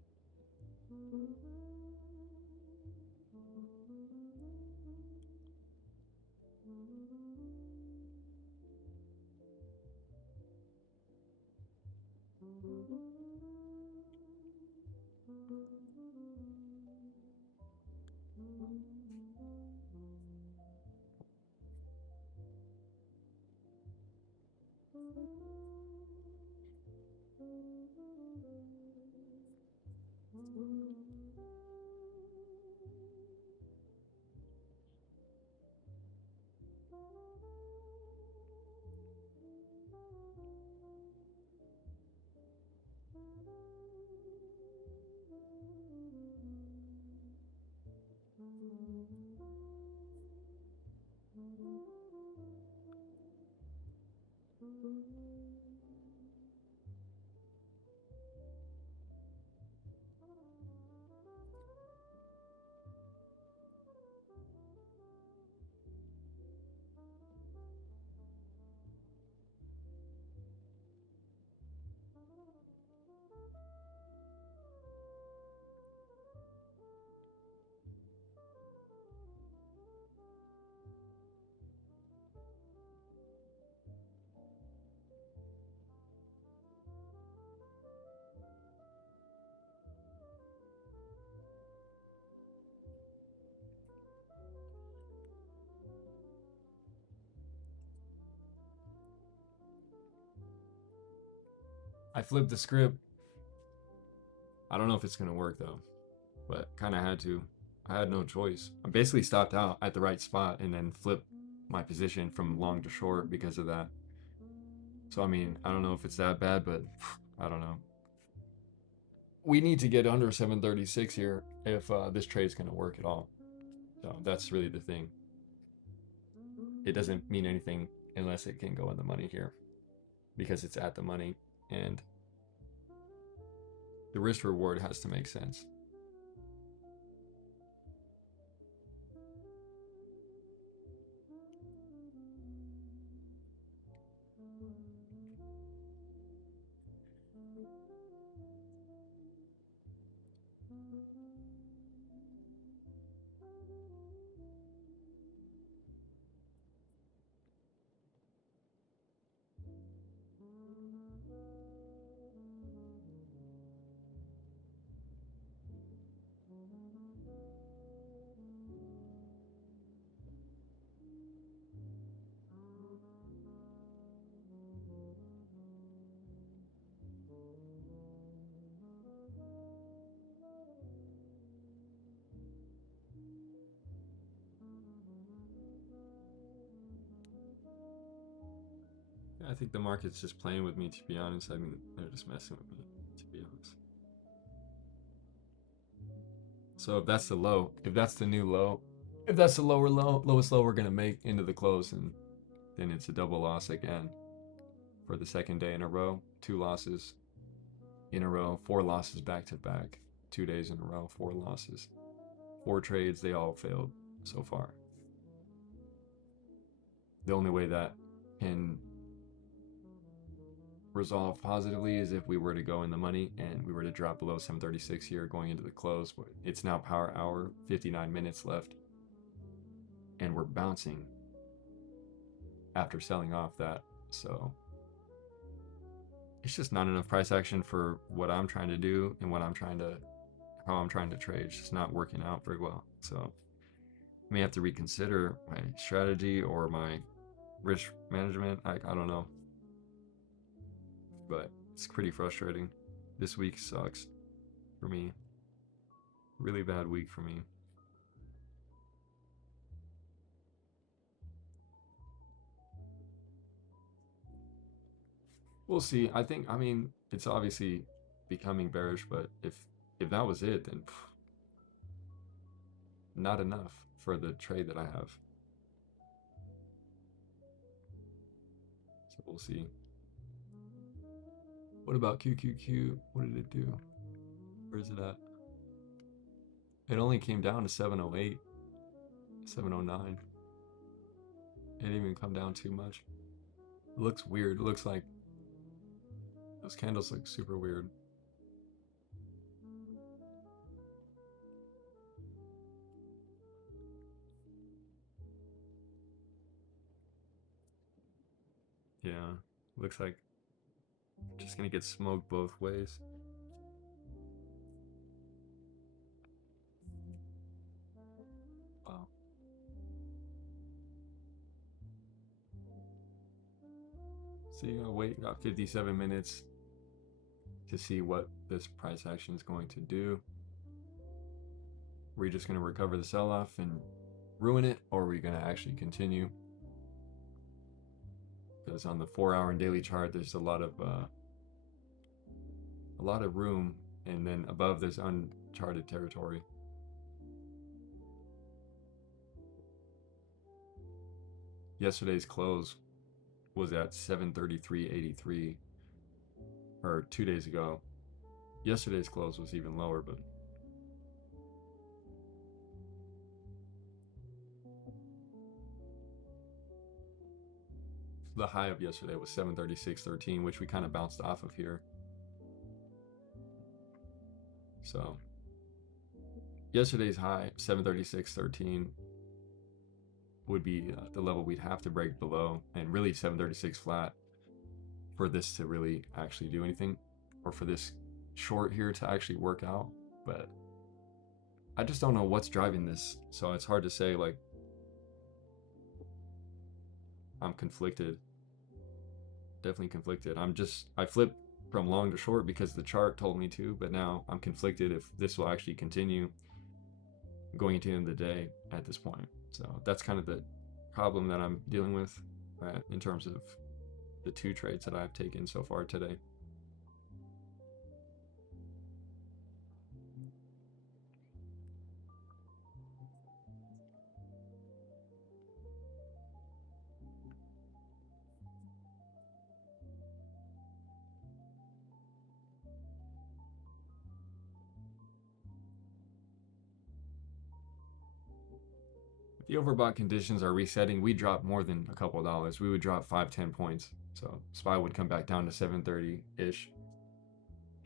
I flipped the script. I don't know if it's gonna work though, but kind of had to. I had no choice. I basically stopped out at the right spot and then flipped my position from long to short because of that. So I mean, I don't know if it's that bad, but I don't know. We need to get under 736 here if this trade is going to work at all. So that's really the thing. It doesn't mean anything unless it can go in the money here because it's at the money and the risk reward has to make sense. I think the market's just playing with me, to be honest. I mean, they're just messing with me, to be honest. So if that's the low, if that's the new low, if that's the lowest low we're gonna make into the close, and then it's a double loss again for the second day in a row. 2 losses in a row, 4 losses back to back, 2 days in a row, 4 losses, 4 trades. They all failed so far. The only way that can resolve positively is if we were to go in the money and we were to drop below 736 here going into the close. But it's now power hour, 59 minutes left, and we're bouncing after selling off that. So it's just not enough price action for what I'm trying to do and how I'm trying to trade. It's just not working out very well. So I may have to reconsider my strategy or my risk management. I don't know, but it's pretty frustrating. This week sucks for me. Really bad week for me. We'll see. I mean, it's obviously becoming bearish, but if that was it, then not enough for the trade that I have. So we'll see. What about QQQ? What did it do? Where is it at? It only came down to 708, 709. It didn't even come down too much. It looks weird. It looks like those candles look super weird. Yeah, looks like just gonna get smoked both ways. Wow. So you gotta wait about 57 minutes to see what this price action is going to do. We're just gonna recover the sell-off and ruin it, or are we gonna actually continue? Because on the 4-hour and daily chart, there's a lot of room, and then above there's uncharted territory. Yesterday's close was at 733.83, or 2 days ago. Yesterday's close was even lower, but the high of yesterday was 736.13, which we kind of bounced off of here. So yesterday's high, 736.13, would be the level we'd have to break below, and really 736 flat for this to really actually do anything, or for this short here to actually work out. But I just don't know what's driving this, so it's hard to say. Like, I'm conflicted, definitely conflicted. I flipped from long to short because the chart told me to, but now I'm conflicted if this will actually continue going into the end of the day at this point. So that's kind of the problem that I'm dealing with in terms of the 2 trades that I've taken so far today. If the overbought conditions are resetting, we drop more than a couple of dollars. We would drop 5-10 points. So SPY would come back down to 730-ish.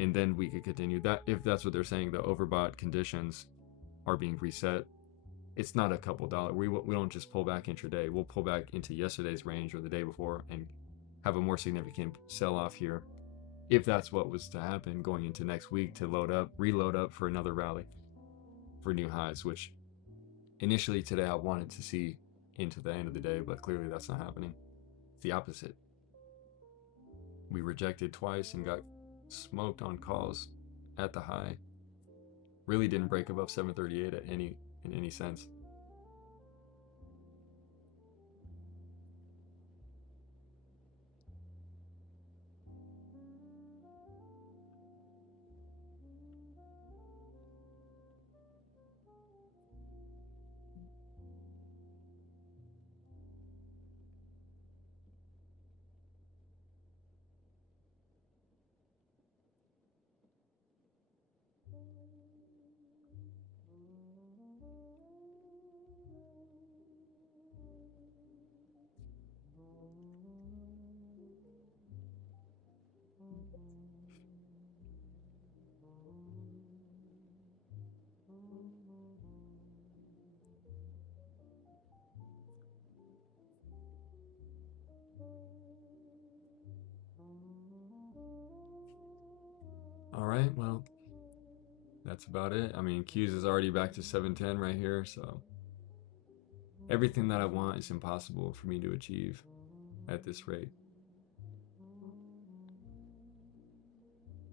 and then we could continue that. If that's what they're saying, the overbought conditions are being reset. It's not a couple dollars. We don't just pull back intraday. We'll pull back into yesterday's range or the day before and have a more significant sell off here. If that's what was to happen going into next week, to reload up for another rally for new highs, which initially today I wanted to see into the end of the day, but clearly that's not happening. It's the opposite. We rejected twice and got smoked on calls at the high. Really didn't break above 738 in any sense. All right, well, that's about it. I mean, Q's is already back to 710 right here, so everything that I want is impossible for me to achieve at this rate.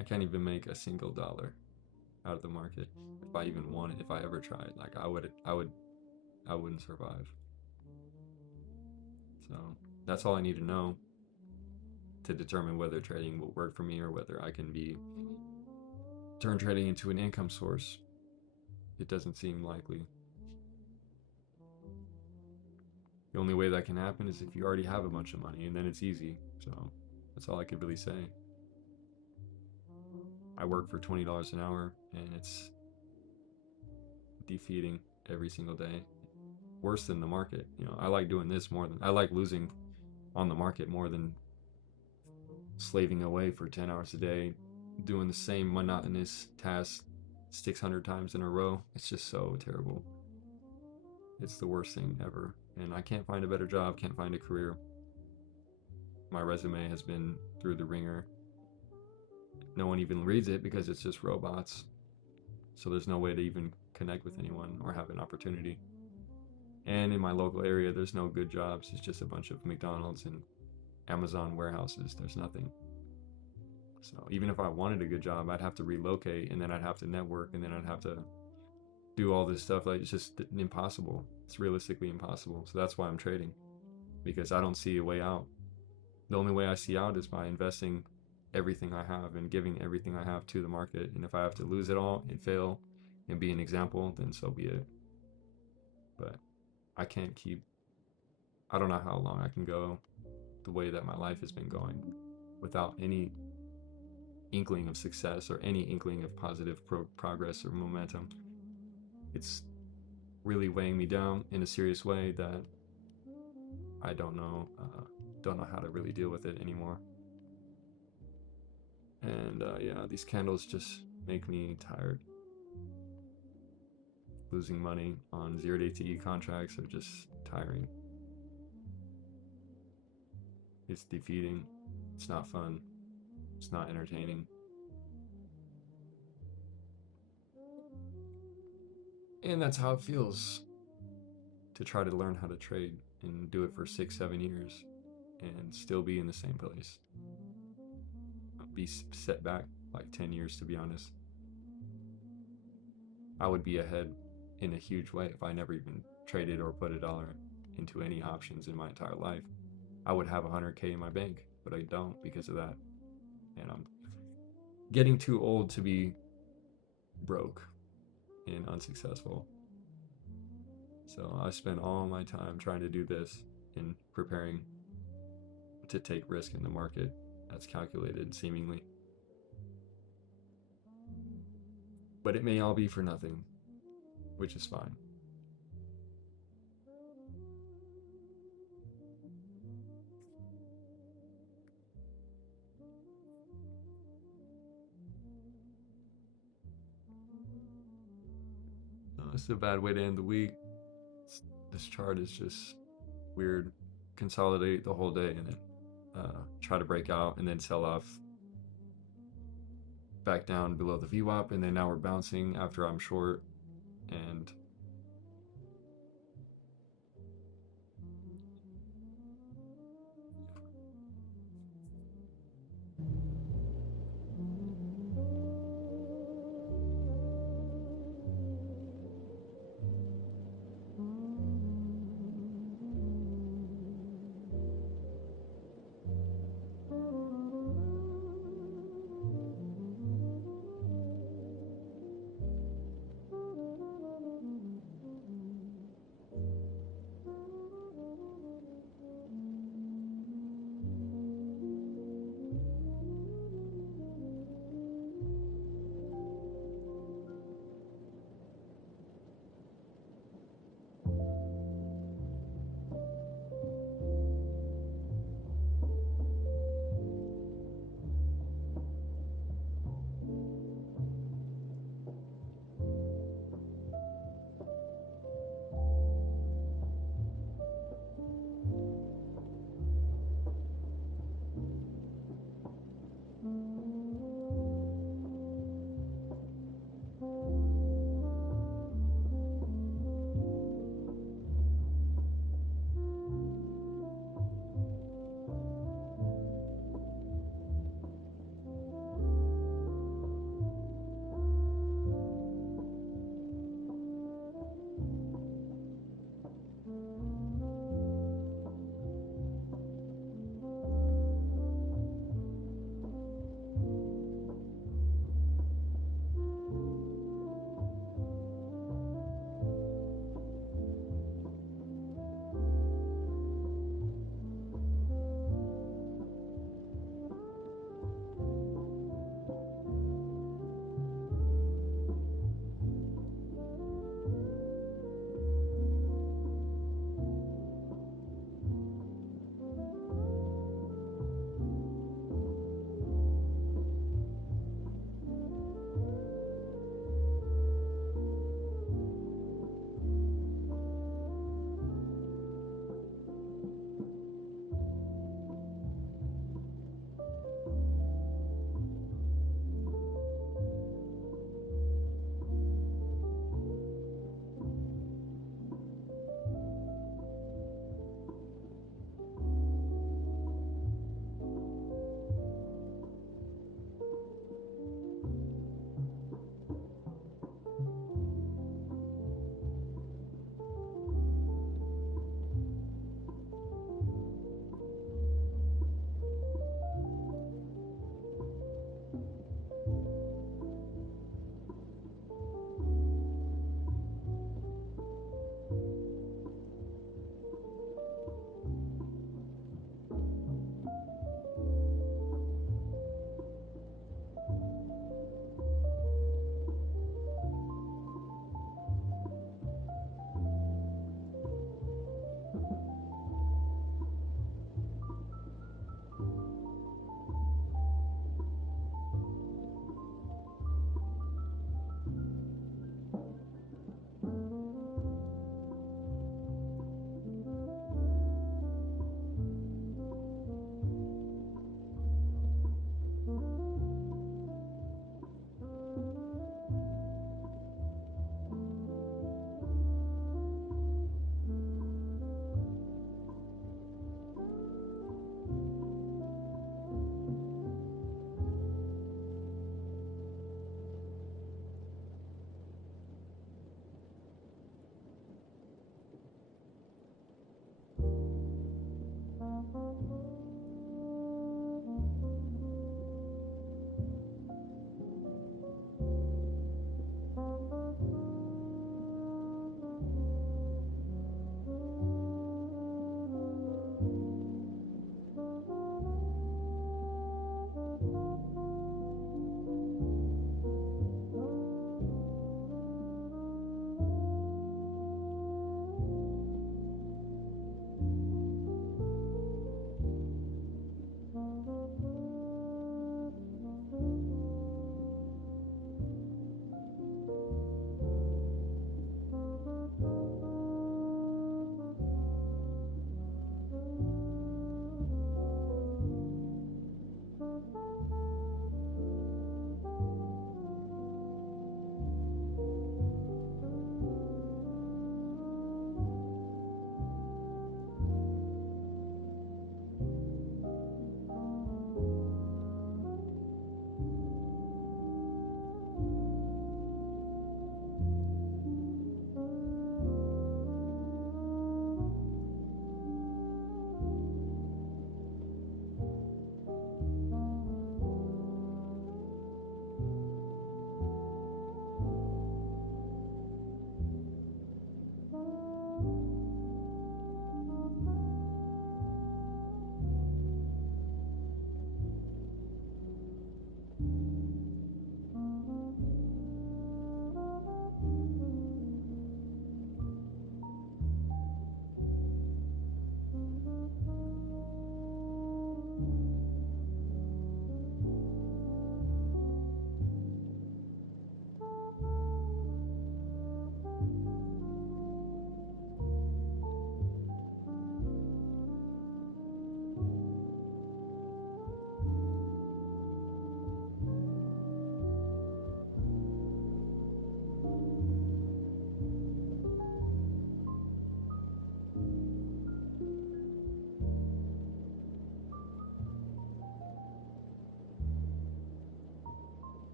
I can't even make a single dollar out of the market if I even wanted. If I ever tried, like I wouldn't survive. So that's all I need to know to determine whether trading will work for me or whether I can turn trading into an income source. It doesn't seem likely. The only way that can happen is if you already have a bunch of money, and then it's easy. So that's all I could really say. I work for $20 an hour, and it's defeating every single day. Worse than the market. You know, I like doing this more than I like losing on the market more than slaving away for 10 hours a day, doing the same monotonous task 600 times in a row. It's just so terrible. It's the worst thing ever. And I can't find a better job, can't find a career. My resume has been through the ringer. No one even reads it because it's just robots. So there's no way to even connect with anyone or have an opportunity. And in my local area, there's no good jobs. It's just a bunch of McDonald's and Amazon warehouses. There's nothing. So even if I wanted a good job, I'd have to relocate, and then I'd have to network, and then I'd have to do all this stuff. Like, it's just impossible. It's realistically impossible. So that's why I'm trading, because I don't see a way out. The only way I see out is by investing everything I have and giving everything I have to the market. And if I have to lose it all and fail and be an example, then so be it. But I can't I don't know how long I can go the way that my life has been going without any inkling of success or any inkling of positive progress or momentum. It's really weighing me down in a serious way that I don't know how to really deal with it anymore. And yeah, these candles just make me tired. Losing money on 0 to TE contracts are just tiring. It's defeating. It's not fun. It's not entertaining. And that's how it feels to try to learn how to trade and do it for 6-7 years and still be in the same place. Be set back like 10 years, to be honest. I would be ahead in a huge way if I never even traded or put $1 into any options in my entire life. I would have 100K in my bank, but I don't because of that. And I'm getting too old to be broke and unsuccessful. So I spend all my time trying to do this and preparing to take risk in the market that's calculated, seemingly. But it may all be for nothing, which is fine. It's a bad way to end the week. This chart is just weird. Consolidate the whole day and then try to break out and then sell off back down below the VWAP, and then now we're bouncing after I'm short, and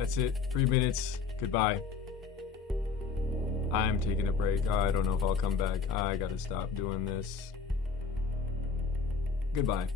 That's it. 3 minutes. Goodbye. I'm taking a break. I don't know if I'll come back. I gotta stop doing this. Goodbye.